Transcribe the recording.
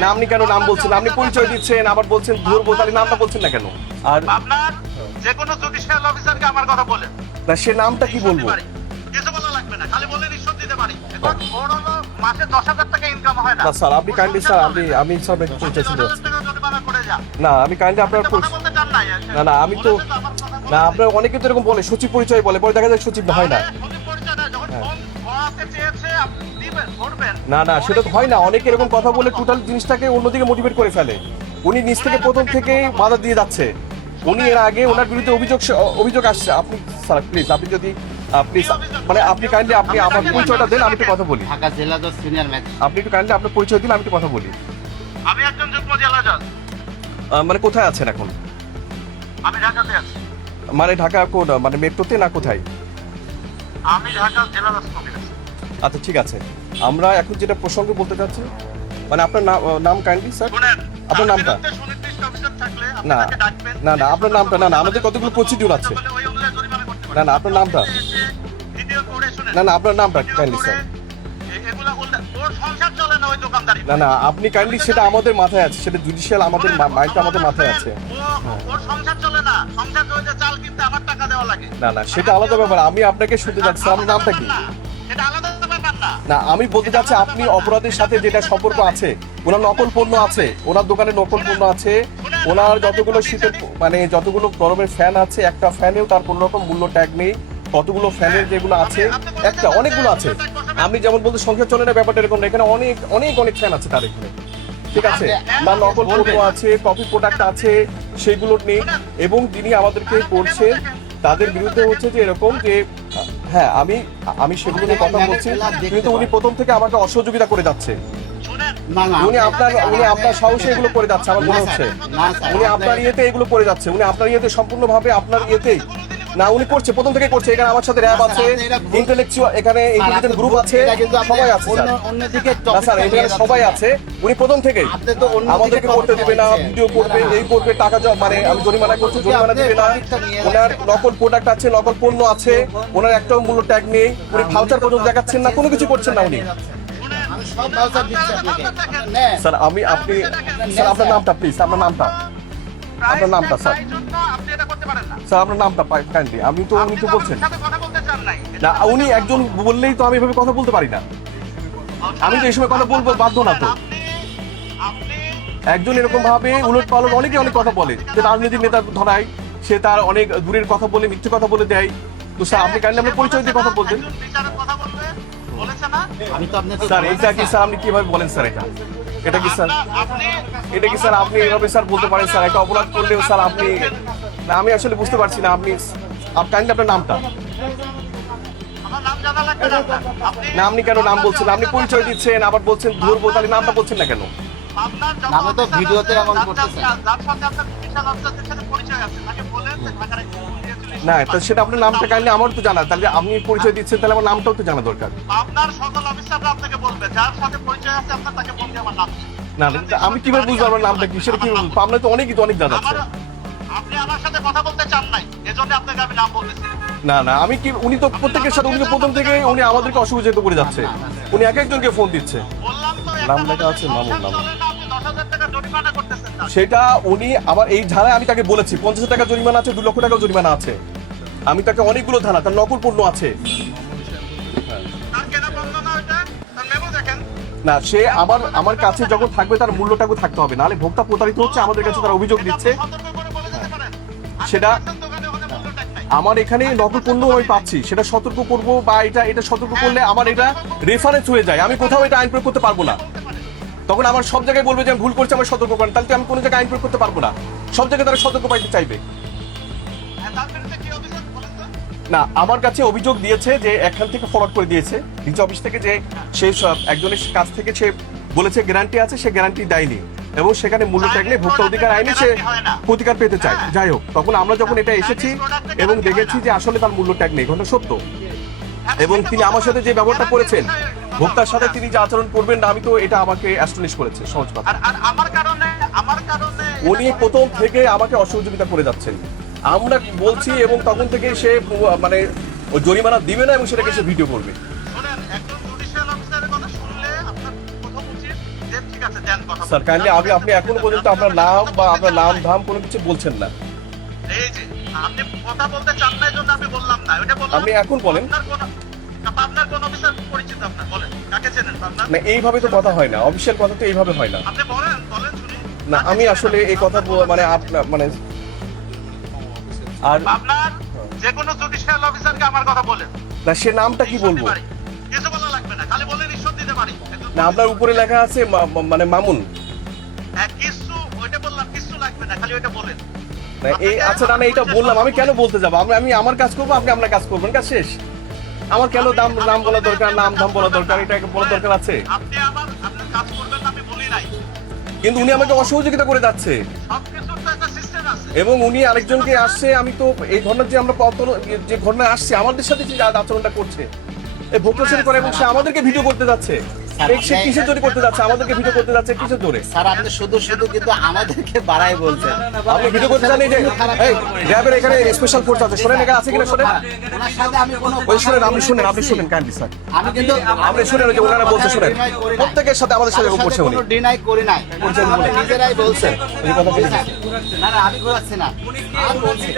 না আপনি কেন নাম বলছেন? আপনি পরিচয় দিচ্ছেন আবার বলছেন ধরবো, তাহলে নামটা বলছেন না কেন? আর আপনার যে কোনো জুডিশিয়াল অফিসারকে আমার কথা বলেন, না সে নামটা কি বলবো? কিছু বলা লাগবে না, খালি বলেন ঈশ্বর দিতে পারি। এখন ওর হলো মাসে 10,000 টাকা ইনকাম হয় না। না স্যার আপনি কাইন্ডলি স্যার আমি স্যার পরিচয় ছিল না, আমি কাইন্ডলি আপনার না না আমি তো না আপনার অনেকে তো এরকম বলে সচিব পরিচয় বলে, পরে দেখা যায় সচিব হয় না। না না সেটা তো হয় না, অনেকে এরকম কথা বলে টোটাল জিনিসটাকে অন্যদিকে মোটিভেট করে ফেলে। উনি নিজ থেকে প্রথম থেকে বাধা দিয়ে যাচ্ছে। উনি এর আগে ওনার বিরুদ্ধে অভিযোগ আসছে। আপনি স্যার প্লিজ আপনি যদি প্লিজ মানে আপনি কাইন্ডলি আপনি আমার পরিচয়টা দেন, আমি একটু কথা বলি। ঢাকা জেলা জজ সিনিয়র ম্যাজিস্ট্রেট। আপনি একটু কাইন্ডলি আপনার পরিচয় দিন, আমি একটু কথা বলি। আমি একজন যুগ্ম জেলা জজ। মানে কোথায় আছেন এখন? আমি ঢাকাতে আছি। মানে ঢাকা কোন মানে মেট্রোতে না কোথায়? আমি ঢাকা জেলা জজ কমিটি। আচ্ছা ঠিক আছে, আমরা এখন যেটা প্রসঙ্গে বলতে চাচ্ছি মানে আপনার নাম কাইন্ডলি স্যার, আপনার নামটা। না না না আপনার নামটা, না না আমাদের কতগুলো প্রসিডিউর আছে। না না আপনার নামটা, না না আপনার নামটা কাইন্ডলি স্যার। না না আপনি কাইন্ডলি সেটা আমাদের মাথায় আছে, সেটা জুডিশিয়াল আমাদের মাইন্ডটা আমাদের মাথায় আছে। না না সেটা আলাদা ব্যাপার, আমি আপনাকে শুনতে যাচ্ছি আপনার নামটা কি? না আমি বলতে চাচ্ছি আপনি অপরাধের সাথে যেটা সম্পর্ক আছে, ওনার নকল পণ্য আছে, ওনার দোকানে নকল পণ্য আছে, ওনার যতগুলো শীতের মানে যতগুলো গরমের ফ্যান আছে, একটা ফ্যানেও তার কোনো রকম মূল্য ট্যাগ নেই। কতগুলো ফ্যানের যেগুলো আছে, একটা অনেকগুলো আছে। আমি যেমন বলতে সংসার চলে না ব্যাপারটা এরকম না, এখানে অনেক অনেক অনেক ফ্যান আছে তার এখানে, ঠিক আছে। বা নকল পণ্য আছে, কপি প্রোডাক্ট আছে, সেগুলো নেই। এবং যিনি আমাদেরকে করছেন তাদের বিরুদ্ধে হচ্ছে যে এরকম যে হ্যাঁ আমি সেগুলো নিয়ে কথা বলছি, কিন্তু উনি প্রথম থেকে আমাকে অসহযোগিতা করে যাচ্ছে। উনি আপনার সাহসে এগুলো করে যাচ্ছে আমার মনে হচ্ছে। উনি আপনার ইয়েতে এগুলো করে যাচ্ছে, উনি আপনার ইয়েতে সম্পূর্ণভাবে আপনার ইয়েতেই না উনি করছে, প্রথম থেকে করছে। এখানে আমার সাথে র্যাব আছে, ইন্টেলেকচুয়াল এখানে ইন্টেলিজেন্ট গ্রুপ আছে, সবাই আছে স্যার এখানে সবাই আছে। উনি প্রথম থেকেই আমাদেরকে করতে দেবে না, ভিডিও করবে, এই করবে, টাকা মানে আমি জরিমানা করছি, জরিমানা দিবে না। ওনার নকল প্রোডাক্ট আছে, নকল পণ্য আছে, ওনার একটাও মূল্য ট্যাগ নেই, উনি ভাউচার পর্যন্ত দেখাচ্ছেন না, কোনো কিছু করছেন না উনি। স্যার আপনি স্যার আপনার নামটা প্লিজ, আপনার নামটা স্যার, স্যার আপনার নামটা কাইন্ডলি। আমি তো উনি তো বলছেন না, উনি একজন বললেই তো আমি এভাবে কথা বলতে পারি না। আমি তো এই সময় কথা বলবো বাধ্য না তো। একজন এরকম ভাবে উলট পালট অনেকে অনেক কথা বলে, সে রাজনৈতিক নেতা ধরায়, সে তার অনেক দূরের কথা বলে, মিথ্যে কথা বলে দেয়। তো স্যার আপনি কাইন্ডলি আপনার পরিচয় দিয়ে কথা বলতেন। স্যার এটা কি স্যার আপনি কিভাবে বলেন স্যার? এটা কি স্যার আপনি এভাবে স্যার বলতে পারেন স্যার? একটা অপরাধ করলেও স্যার আপনি না, আমি আসলে বুঝতে পারছি না। আপনি কাইন্ডলি আপনার নামটা। না আপনি কেন নাম বলছেন? আপনি পরিচয় দিচ্ছেন আবার বলছেন ধরবো, তাহলে নামটা বলছেন না কেন? নামে তো ভিডিওতে এমন করতেছেন। না তো সেটা আপনার নামটা কাইন্ডলি আমার তো জানা, তাহলে আপনি পরিচয় দিচ্ছেন, তাহলে আমার নামটাও তো জানা দরকার। আপনার সকল অফিসাররা আপনাকে বলবে, যার সাথে পরিচয় আছে আপনার তাকে বলতে আমার নাম। না আমি কিভাবে বুঝবো আপনার নামটা কি? সেটা কি আপনার তো অনেক জানা আছে। আপনি আমার সাথে কথা বলতে চান নাই, এজন্য আপনাকে আমি নাম বলতেছি। না না আমি কি, উনি তো প্রত্যেকের সাথে, উনি তো প্রথম থেকে উনি আমাদেরকে অসুবিধা করে যাচ্ছে। উনি এক একজনকে ফোন দিচ্ছে। বললাম তো নাম লেখা আছে, মামুন নাম। আপনি 10,000 টাকা জরিমানা করতেছেন না। সেটা উনি আমার এই ধারায় আমি তাকে বলেছি 50,000 টাকা জরিমানা আছে, 2 লক্ষ টাকা জরিমানা আছে। আমি তাকে অনেকগুলো ধারা, তার নকল পণ্য আছে। তার কেনা বন্ধ না ওটা, তার মেমো দেখেন। না সে আমার কাছে যখন থাকবে তার মূল্যটাও থাকতে হবে, নাহলে ভোক্তা প্রতারিত হচ্ছে, আমাদের কাছে তারা অভিযোগ দিচ্ছে। সতর্ক করে বলে দিতে পারেন। সেটা দোকানে ওখানে মূল্য ট্যাগ নাই। আমার এখানে নকল পণ্য আমি পাচ্ছি, সেটা সতর্ক করব বা এটা সতর্ক করলে আমার এটা রেফারেন্স হয়ে যায়, আমি কোথাও এটা আইন প্রয়োগ করতে পারবো না। তখন আমার সব জায়গায় বলবে যে আমি ভুল করছি, আমার সতর্ক করেন, তাহলে আমি কোনো জায়গায় আইন প্রয়োগ করতে পারবো না। সব জায়গায় তারা সতর্ক পাইতে চাইবে। তার বিরুদ্ধে কি অভিযোগ বলেন তো? না আমার কাছে অভিযোগ দিয়েছে যে এখান থেকে ফরওয়ার্ড করে দিয়েছে নিজ অফিস থেকে, যে সে একজনের কাছ থেকে সে বলেছে গ্যারান্টি আছে, সে গ্যারান্টি দেয়নি এবং সেখানে মূল্য ট্যাগ নেই, ভোক্তা অধিকার আইনে সে প্রতিকার পেতে চায়। যাই হোক, তখন আমরা যখন এটা এসেছি এবং দেখেছি যে আসলে তার মূল্য ট্যাগ নেই, ঘটনা সত্য। এবং তিনি আমার সাথে যে ব্যবহারটা করেছেন, ভোক্তার সাথে তিনি যে আচরণ করবেন না, আমি তো এটা আমাকে অ্যাস্টনিশ করেছে, সহজ কথা। আর আমার কারণে উনি প্রথম থেকে আমাকে অসহযোগিতা করে যাচ্ছেন, আমরা বলছি, এবং তখন থেকে সে মানে জরিমানা দিবে না এবং সেটাকে সে ভিডিও করবে। শুনেন, একজন জুডিশিয়াল অফিসারের কথা শুনলে আপনার প্রথম উচিত আছে দেন কথা স্যার কাইন্ডলি আপনি এখনো পর্যন্ত আপনার নাম বা আপনার নাম ধাম কোনো কিছু বলছেন না। এই যে আপনি কথা বলতে চান না, এই জন্য আমি বললাম না, ওইটা বললাম। আপনি এখন বলেন। আপনার কোন অফিসার পরিচিত আপনার, বলেন কাকে চেনেন আপনার? না এইভাবে তো কথা হয় না, অফিসিয়াল কথা তো এইভাবে হয় না। আপনি বলেন বলেন শুনি। না আমি আসলে এই কথা মানে আপনার মানে আর আপনার যে কোনো জুডিশিয়াল অফিসারকে আমার কথা বলেন। না সে নামটা কি বলবো? কিছু বলা লাগবে না, খালি বলেন ঈশ্বর দিতে পারি। না আপনার উপরে লেখা আছে মানে মামুন। হ্যাঁ কিছু, ওইটা বললাম, কিছু লাগবে না, খালি ওইটা বলেন। না এই আচ্ছা না এটা বললাম, আমি কেন বলতে যাবো? আমি আমার কাজ করবো, আপনি আপনার কাজ করবেন, কাজ শেষ। আমার কেন নাম বলা দরকার, নাম ধাম বলা দরকার, এটা বলা দরকার আছে? আপনি আপনার কাজ করবেন না আমি বলি নাই, কিন্তু উনি আমাকে অসহযোগিতা করে যাচ্ছে সবকিছুর তো একটা সিস্টেম আছে। এবং উনি আরেকজনকে আসছে। আমি তো এই ঘটনার যে আমরা যে ঘটনায় আসছে আমাদের সাথে যে আচরণটা করছে, এই ভোক্তা করে এবং সে আমাদেরকে ভিডিও করতে যাচ্ছে। সে কিসের জন্য করতে যাচ্ছে? আমাদেরকে ভিডিও করতে যাচ্ছে কিসের জন্য? স্যার আপনি শুধু কিন্তু আমাদেরকে বাড়াই বলছেন। আপনি ভিডিও করতে জানেন যে এই র্যাবের এখানে স্পেশাল ফোর্স আছে, শোনেন এখানে আছে কিনা শোনেন। ওনার সাথে আমি কোনো ওই শুনেন, আপনি শুনেন কাইন্ডলি স্যার। আমি কিন্তু আপনি শুনেন ওই যে ওনারা বলতে শুনেন, প্রত্যেকের সাথে আমাদের সাথে করছে উনি। কোনো ডিনাই করি নাই, নিজেরাই বলছেন এই কথা বলেন। না আমি ঘোরাচ্ছি না, আর বলছি